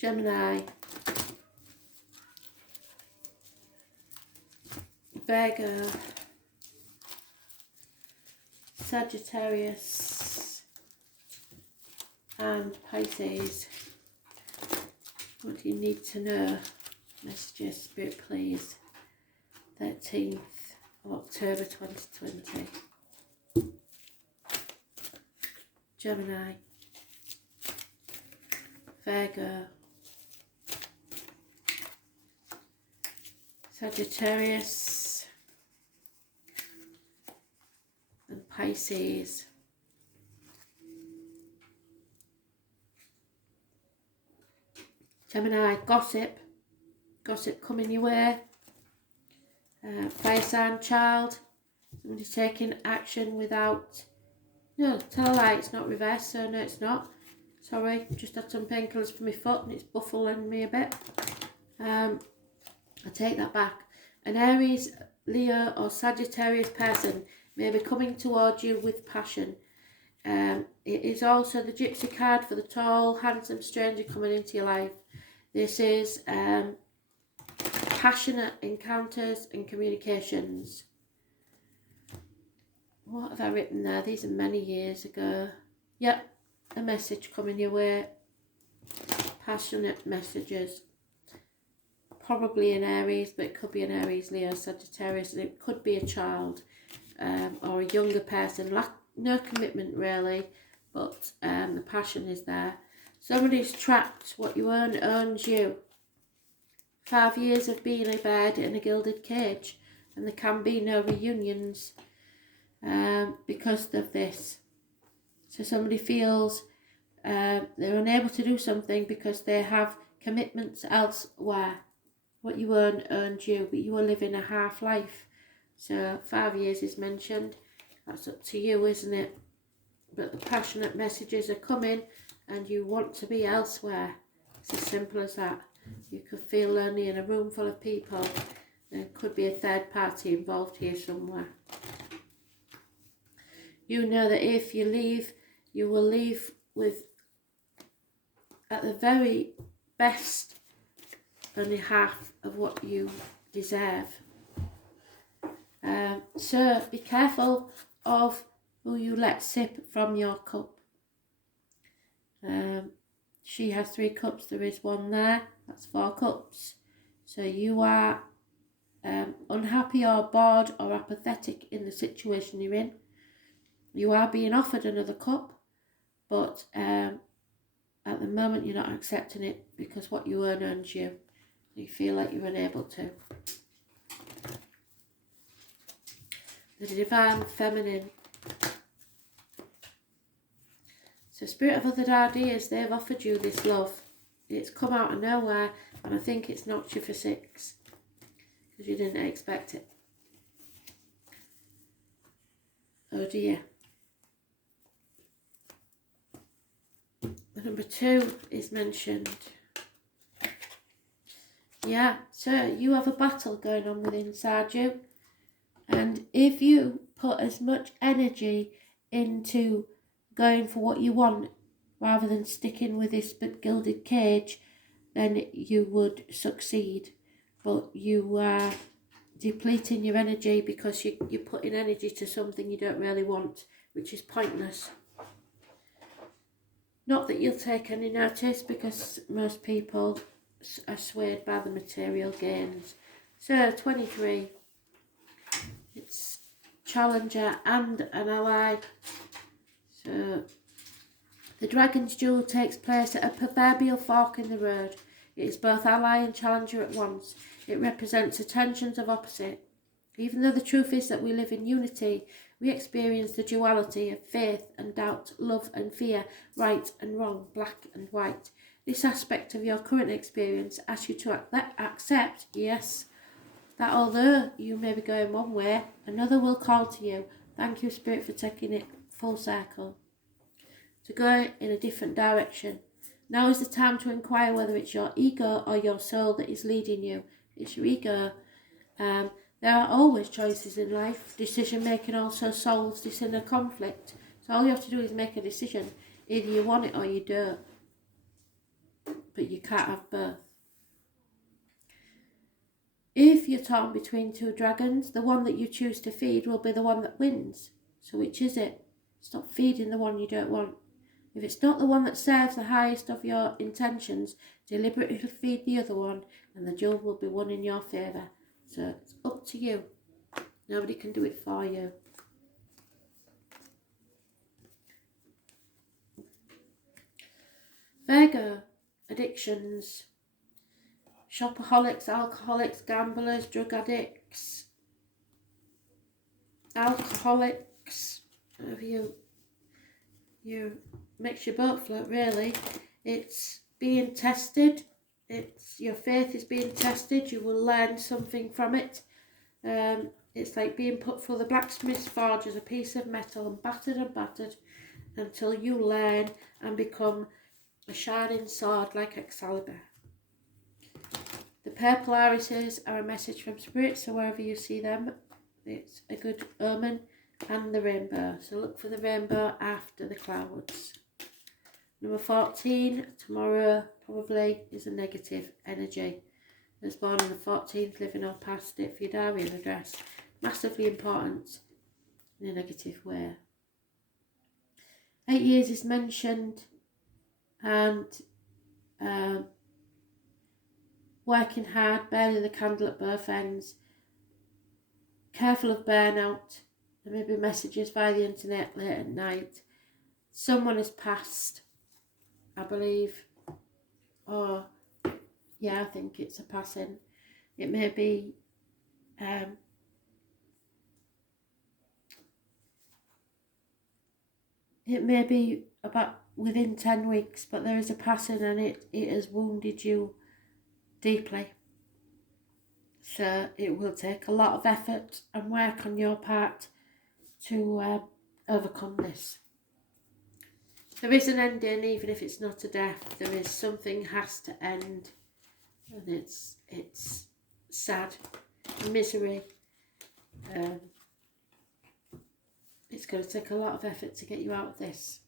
Gemini, Virgo, Sagittarius and Pisces. What do you need to know? Messages, Spirit, please. 13th of October 2020. Gemini, Virgo, Sagittarius and Pisces. Gemini, gossip coming your way. Fire sign child, somebody's taking action without, no, tell a lie, it's not reverse, so no it's not. Sorry, just had some painkillers for my foot and it's buffling me a bit. I take that back. An Aries, Leo or Sagittarius person may be coming towards you with passion. It is also the gypsy card for the tall, handsome stranger coming into your life. This is passionate encounters and communications. What have I written there? These are many years ago. Yep, a message coming your way. Passionate messages. Probably an Aries, but it could be an Aries, Leo, Sagittarius, and it could be a child or a younger person. No commitment really, but the passion is there. Somebody's trapped. What you earn owns you. 5 years of being a bird in a gilded cage, and there can be no reunions because of this. So somebody feels they're unable to do something because they have commitments elsewhere. What you earn earned you, but you are living a half life. So 5 years is mentioned. That's up to you, isn't it? But the passionate messages are coming and you want to be elsewhere. It's as simple as that. You could feel lonely in a room full of people. There could be a third party involved here somewhere. You know that if you leave, you will leave with, at the very best, only half of what you deserve. So be careful of who you let sip from your cup. She has 3 cups, there is 1 there, that's 4 cups. So you are unhappy or bored or apathetic in the situation you're in. You are being offered another cup, but at the moment you're not accepting it because what you earn earns you. You feel like you're unable to. The Divine Feminine. So Spirit of Other Ideas, they've offered you this love. It's come out of nowhere, and I think it's knocked you for 6 because you didn't expect it. Oh dear. The number 2 is mentioned. Yeah, so you have a battle going on within inside you, and if you put as much energy into going for what you want rather than sticking with this gilded cage, then you would succeed. But you are depleting your energy because you're putting energy to something you don't really want, which is pointless. Not that you'll take any notice because most people are swayed by the material gains. So 23, it's challenger and an ally. So the Dragon's Duel takes place at a proverbial fork in the road. It is both ally and challenger at once. It represents the tensions of opposite. Even though the truth is that we live in unity, we experience the duality of faith and doubt, love and fear, right and wrong, black and white. This aspect of your current experience asks you to accept, yes, that although you may be going one way, another will call to you. Thank you, Spirit, for taking it full circle. To go in a different direction. Now is the time to inquire whether it's your ego or your soul that is leading you. It's your ego. There are always choices in life. Decision making also solves this inner conflict. So all you have to do is make a decision. Either you want it or you don't. but you can't have both. If you're torn between two dragons, the one that you choose to feed will be the one that wins. So which is it? Stop feeding the one you don't want. If it's not the one that serves the highest of your intentions, deliberately feed the other one and the duel will be won in your favour. So it's up to you. Nobody can do it for you. Virgo, addictions. Shopaholics, alcoholics, gamblers, drug addicts, alcoholics. Whatever you makes your boat float, really. It's being tested. Your faith is being tested. You will learn something from it. It's like being put through the blacksmith's forge as a piece of metal and battered until you learn and become a shining sword like Excalibur. The purple irises are a message from spirit, so wherever you see them, it's a good omen. And the rainbow, so look for the rainbow after the clouds. Number 14, tomorrow probably is a negative energy. Those born on the 14th, living or past it for your diary and address. Massively important in a negative way. 8 years is mentioned, and working hard, burning the candle at both ends. Careful of burnout. There may be messages via the internet late at night. Someone has passed, I believe. Or, yeah, I think it's a passing. It may be about within 10 weeks, but there is a passing and it has wounded you deeply. So it will take a lot of effort and work on your part to overcome this. There is an ending, even if it's not a death. There is something has to end, and it's sad, misery. It's going to take a lot of effort to get you out of this,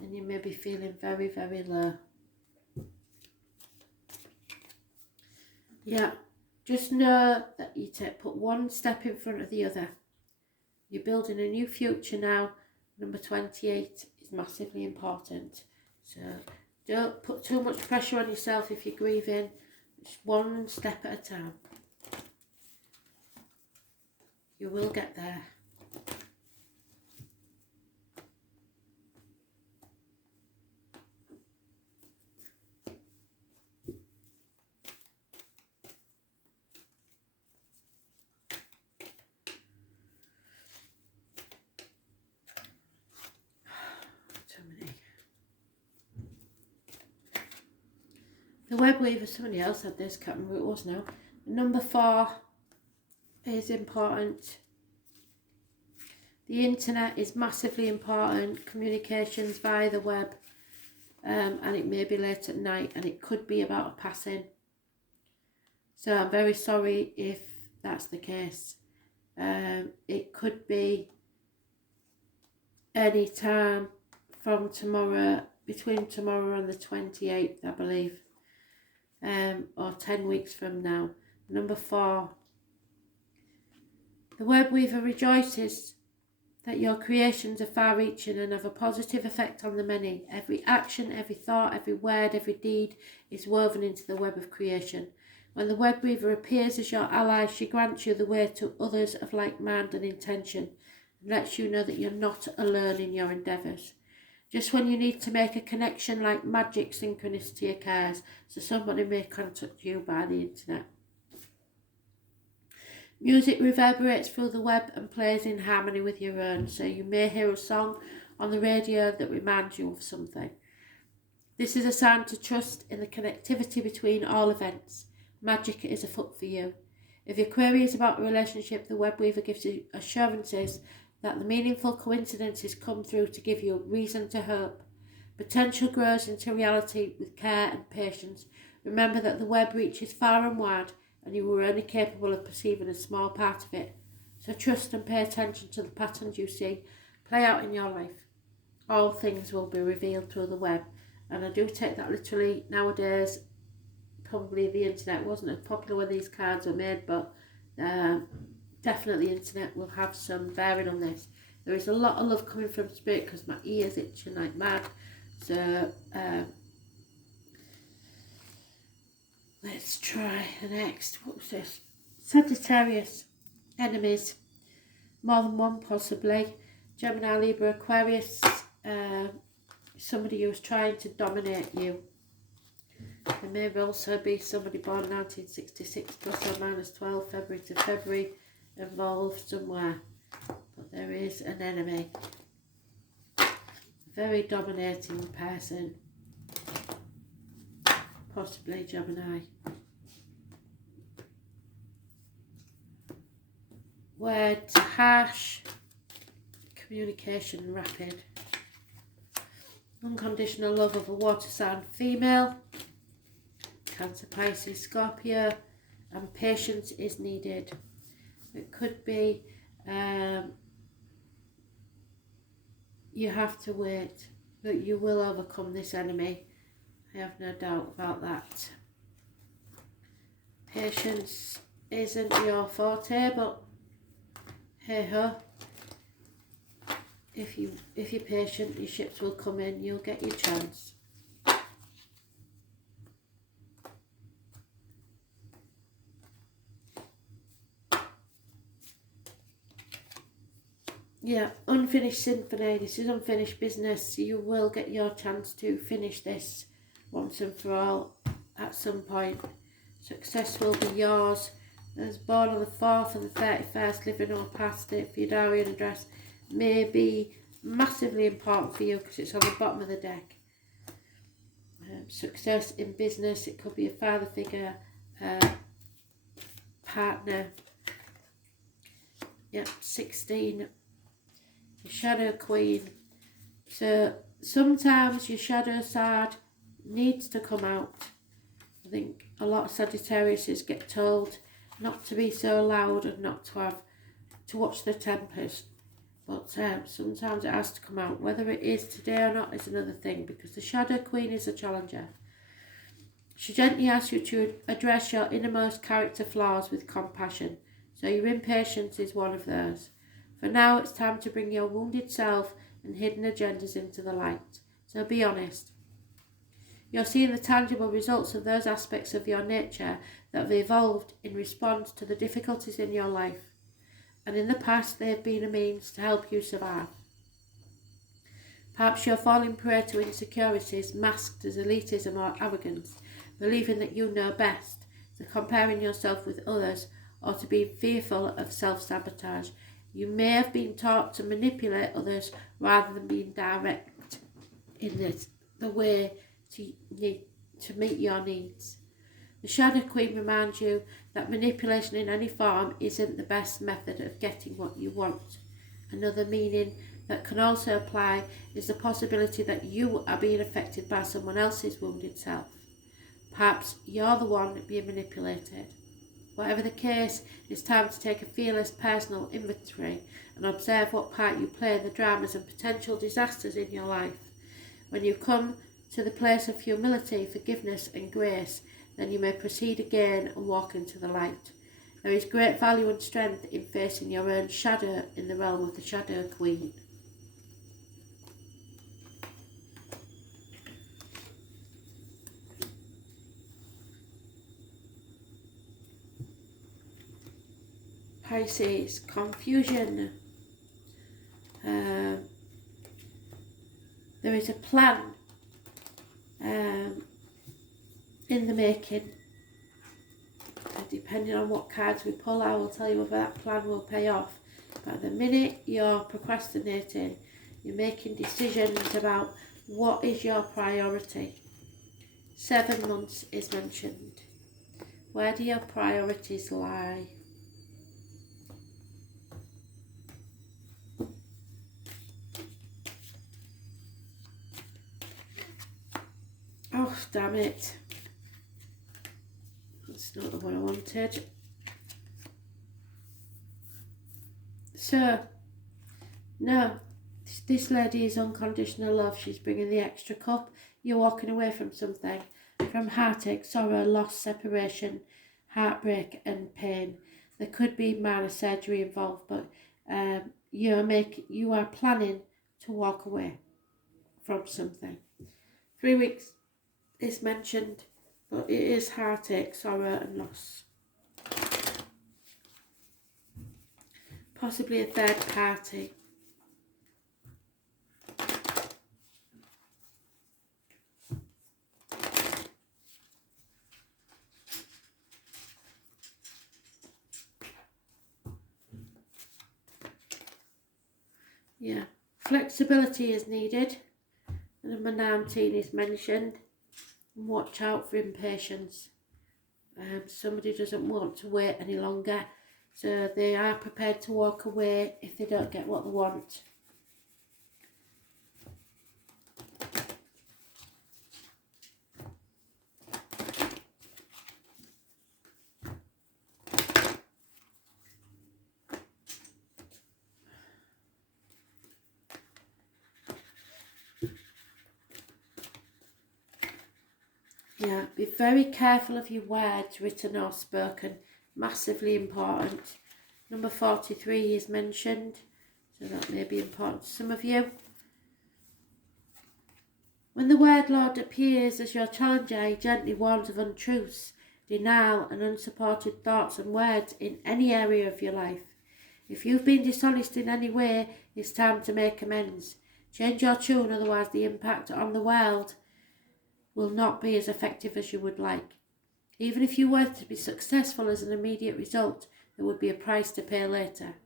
and you may be feeling very, very low. Yeah, just know that you put one step in front of the other. You're building a new future now. Number 28 is massively important. So don't put too much pressure on yourself if you're grieving. Just one step at a time. You will get there. The web weaver, somebody else had this, can't remember who it was now. Number 4 is important. The internet is massively important. Communications via the web, and it may be late at night, and it could be about a passing. So I'm very sorry if that's the case. It could be any time from tomorrow, between tomorrow and the 28th, I believe. Or 10 weeks from now. Number 4. The web weaver rejoices that your creations are far-reaching and have a positive effect on the many. Every action, every thought, every word, every deed is woven into the web of creation. When the web weaver appears as your ally, she grants you the way to others of like mind and intention, and lets you know that you're not alone in your endeavours. Just when you need to make a connection, like magic, synchronicity occurs, so somebody may contact you by the internet. Music reverberates through the web and plays in harmony with your own, so you may hear a song on the radio that reminds you of something. This is a sign to trust in the connectivity between all events. Magic is afoot for you. If your query is about a relationship, the web weaver gives you assurances that the meaningful coincidences come through to give you reason to hope. Potential grows into reality with care and patience. Remember that the web reaches far and wide, and you are only capable of perceiving a small part of it. So trust and pay attention to the patterns you see play out in your life. All things will be revealed through the web, and I do take that literally nowadays. Probably the internet wasn't as popular when these cards were made, but definitely the internet will have some bearing on this. There is a lot of love coming from Spirit because my ears itching like mad. So let's try the next. What was this? Sagittarius. Enemies. More than one possibly. Gemini, Libra, Aquarius. Somebody who's trying to dominate you. There may also be somebody born 1966 plus or minus 12 February to February involved somewhere. But there is an enemy. Very dominating person. Possibly Gemini. Words harsh. Communication rapid. Unconditional love of a water sign female. Cancer, Pisces, Scorpio. And patience is needed. It could be you have to wait, but you will overcome this enemy. I have no doubt about that. Patience isn't your forte, but hey ho. If you're patient, your ships will come in, you'll get your chance. Yeah, unfinished symphony. This is unfinished business. You will get your chance to finish this once and for all at some point. Success will be yours. Those born on the 4th and the 31st, living or past it, for your diary and address may be massively important for you because it's on the bottom of the deck. Success in business. It could be a father figure, partner. Yep, 16. The Shadow Queen. So sometimes your shadow side needs to come out. I think a lot of Sagittariuses get told not to be so loud and not to watch their tempers. But sometimes it has to come out. Whether it is today or not is another thing, because the Shadow Queen is a challenger. She gently asks you to address your innermost character flaws with compassion. So your impatience is one of those. For now, it's time to bring your wounded self and hidden agendas into the light. So be honest. You're seeing the tangible results of those aspects of your nature that have evolved in response to the difficulties in your life. And in the past, they have been a means to help you survive. Perhaps you're falling prey to insecurities masked as elitism or arrogance, believing that you know best, to comparing yourself with others, or to be fearful of self-sabotage. You may have been taught to manipulate others rather than being direct in the way to meet your needs. The Shadow Queen reminds you that manipulation in any form isn't the best method of getting what you want. Another meaning that can also apply is the possibility that you are being affected by someone else's wounded self. Perhaps you're the one being manipulated. Whatever the case, it's time to take a fearless personal inventory and observe what part you play in the dramas and potential disasters in your life. When you come to the place of humility, forgiveness and grace, then you may proceed again and walk into the light. There is great value and strength in facing your own shadow in the realm of the Shadow Queen. Pisces, confusion. There is a plan in the making. Depending on what cards we pull, I will tell you whether that plan will pay off. But at the minute you're procrastinating, you're making decisions about what is your priority. 7 months is mentioned. Where do your priorities lie? Oh, damn it. That's not the one I wanted. So, no, this lady is unconditional love. She's bringing the extra cup. you're walking away from something, from heartache, sorrow, loss, separation, heartbreak and pain. There could be minor surgery involved, but you are planning to walk away from something. 3 weeks is mentioned, but it is heartache, sorrow and loss. Possibly a third party. Yeah, flexibility is needed. Number 19 is mentioned. Watch out for impatience. Somebody doesn't want to wait any longer, so they are prepared to walk away if they don't get what they want. Yeah, be very careful of your words, written or spoken. Massively important. Number 43 is mentioned, so that may be important to some of you. When the word Lord appears as your challenger, he gently warns of untruths, denial and unsupported thoughts and words in any area of your life. If you've been dishonest in any way, it's time to make amends. Change your tune, otherwise the impact on the world will not be as effective as you would like. Even if you were to be successful as an immediate result, there would be a price to pay later.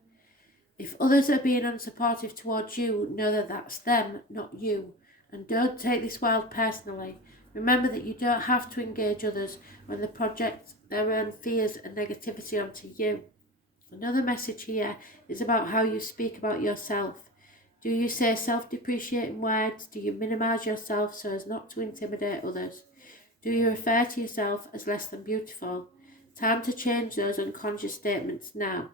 If others are being unsupportive towards you, know that that's them, not you. And don't take this world personally. Remember that you don't have to engage others when they project their own fears and negativity onto you. Another message here is about how you speak about yourself. Do you say self-depreciating words? Do you minimise yourself so as not to intimidate others? Do you refer to yourself as less than beautiful? Time to change those unconscious statements now.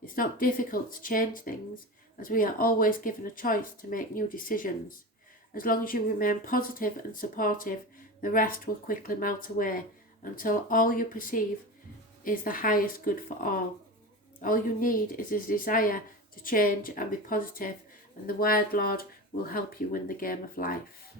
It's not difficult to change things, as we are always given a choice to make new decisions. As long as you remain positive and supportive, the rest will quickly melt away until all you perceive is the highest good for all. All you need is a desire to change and be positive, and the word Lord will help you win the game of life.